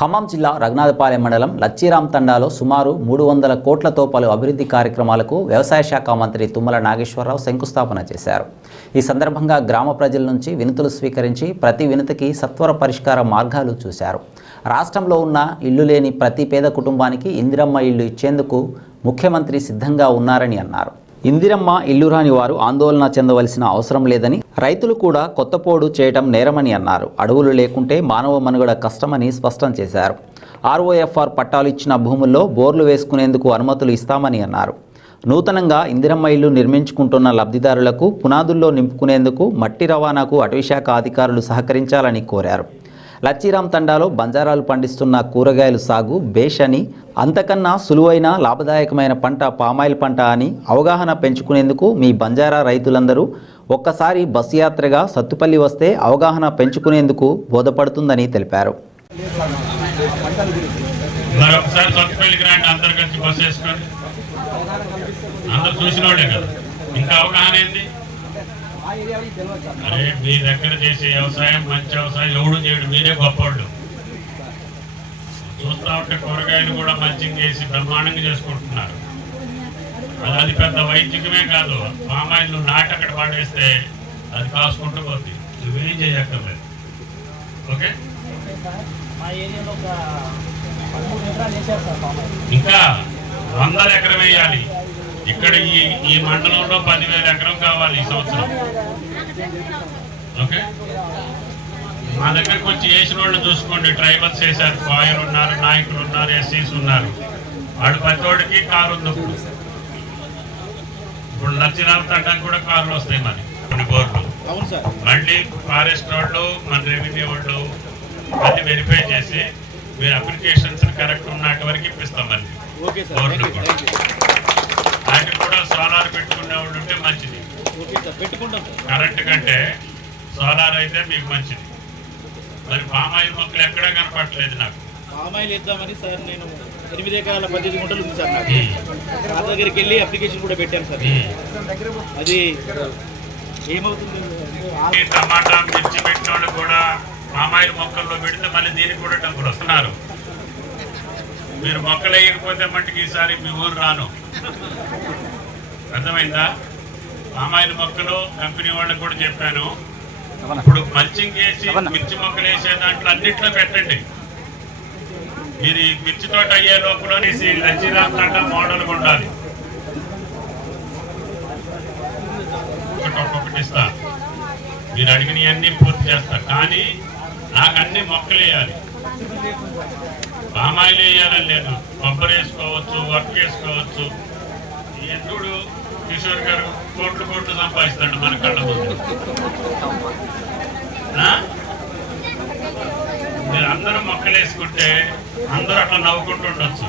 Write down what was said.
ఖమ్మం జిల్లా రఘునాథపాలెం మండలం లచ్చిరామ్ తండాలో సుమారు మూడు వందల కోట్లతో పలు అభివృద్ధి కార్యక్రమాలకు వ్యవసాయ శాఖ మంత్రి తుమ్మల నాగేశ్వరరావు శంకుస్థాపన చేశారు. ఈ సందర్భంగా గ్రామ ప్రజల నుంచి వినతులు స్వీకరించి ప్రతి వినతికి సత్వర పరిష్కార మార్గాలు చూశారు. రాష్ట్రంలో ఉన్న ఇల్లు లేని ప్రతి పేద కుటుంబానికి ఇందిరమ్మ ఇల్లు ఇచ్చేందుకు ముఖ్యమంత్రి సిద్ధంగా ఉన్నారని అన్నారు. ఇందిరమ్మ ఇల్లు రాని వారు ఆందోళన చెందవలసిన అవసరం లేదని రైతులు కూడా కొత్తపోడు చేయటం నేరమని అన్నారు. అడవులు లేకుంటే మానవ మనుగడ కష్టమని స్పష్టం చేశారు. ఆర్ఓఎఫ్ఆర్ పట్టాలు ఇచ్చిన భూముల్లో బోర్లు వేసుకునేందుకు అనుమతులు ఇస్తామని అన్నారు. నూతనంగా ఇందిరమ్మ ఇల్లు నిర్మించుకుంటున్న లబ్ధిదారులకు పునాదుల్లో నింపుకునేందుకు మట్టి రవాణాకు అటవీశాఖ అధికారులు సహకరించాలని కోరారు. లచ్చిరామ్ తండాలో బంజారాలు పండిస్తున్న కూరగాయలు సాగు బేష్ అని అంతకన్నా సులువైన లాభదాయకమైన పంట పామాయిల్ పంట అని అవగాహన పెంచుకునేందుకు మీ బంజారా రైతులందరూ ఒక్కసారి బస్సు యాత్రగా సత్తుపల్లి వస్తే అవగాహన పెంచుకునేందుకు బోధపడుతుందని తెలిపారు. చూసిన వాళ్ళే కదా. ఇంకా అవగాహన ఏంటి అరే మీ దగ్గర చేసే వ్యవసాయం మంచి వ్యవసాయం ఎవడు చేయడు మీరే గొప్పవాళ్ళు చూస్తా ఉంటే కూరగాయలు కూడా మంచిగా చేసి బ్రహ్మాండంగా చేసుకుంటున్నారు. అది అది పెద్ద వైద్యకమే కాదు. పామాయిల్ నువ్వు నాటి అక్కడ పండేస్తే అది కాసుకుంటూ పోతుంది నువ్వేం చేయక్కర్లేదు. ఓకే? ఇంకా వందల ఎకరం వేయాలి. ఇక్కడ ఈ ఈ మండలంలో పదివేల ఎకరం కావాలి ఈ సంవత్సరం. ఓకే? మా దగ్గరకు వచ్చి వేసిన వాళ్ళు చూసుకోండి. ట్రైబల్స్ వేశారు. బాయలు ఉన్నారు నాయకులు ఉన్నారు ఎస్సీస్ ఉన్నారు. వాడు ప్రతివాడికి కారు ఉంది ఇప్పుడు లచ్చిరామ తడ్డానికి కూడా కార్లు వస్తాయి మరి. కొన్ని బోర్లు. మళ్ళీ ఫారెస్ట్ వాళ్ళు మన రెవెన్యూ వాళ్ళు అన్ని వెరిఫై చేసి మీరు అప్లికేషన్స్ కరెక్ట్ ఉన్నట్టు వరకు ఇప్పిస్తాం మళ్ళీ కూడా. సోలార్ పెట్టుకునే వాళ్ళు ఉంటే మంచిది. కరెంట్ కంటే సోలార్ అయితే మీకు మంచిది. మరి పామాయిల్ మొక్కలు ఎక్కడా కనపడలేదు నాకు. పామాయిల్ వేద్దామని సార్ నేను ఎనిమిది ఎకరాల పద్దెనిమిది గుంటలు ఉంది సార్ నాకు. మా దగ్గరికి వెళ్ళి అప్లికేషన్ కూడా పెట్టాను సార్. అది ఏమవుతుంది? టమాటా మిర్చి పెట్టిన వాళ్ళు కూడా పామాయిల్ మొక్కల్లో పెడితే మళ్ళీ దీనికి కూడా డబ్బులు వస్తున్నారు. మీరు మొక్కలు వేయకపోతే మట్టుకు ఈసారి మీ ఊరు రాను. అర్థమైందా? పామాయిల్ మొక్కలు కంపెనీ వాళ్ళకి కూడా చెప్పాను. ఇప్పుడు మల్చింగ్ వేసి మిర్చి మొక్కలు వేసే దాంట్లో అన్నిట్లో పెట్టండి. మీరు ఈ మిర్చి తోట అయ్యే లోపల లచ్చిరామ్ తండ మోడల్ ఉండాలి. ఒకటి ఒక్కొక్కటి ఇస్తా. మీరు అడిగినవన్నీ పూర్తి చేస్తా. కానీ నాకు అన్ని మొక్కలు వేయాలి. పామాయిల్ వేయాలని లేదు. కొబ్బరి వేసుకోవచ్చు వర్క్ వేసుకోవచ్చు. ఈ ఎందుడు కిషోర్ గారు కోట్లు కోట్లు సంపాదిస్తాడు మన కళ్ళ ముందు ఆ? మీరు అందరూ మొక్కలేసుకుంటే అందరూ అట్లా నవ్వుకుంటూ ఉండొచ్చు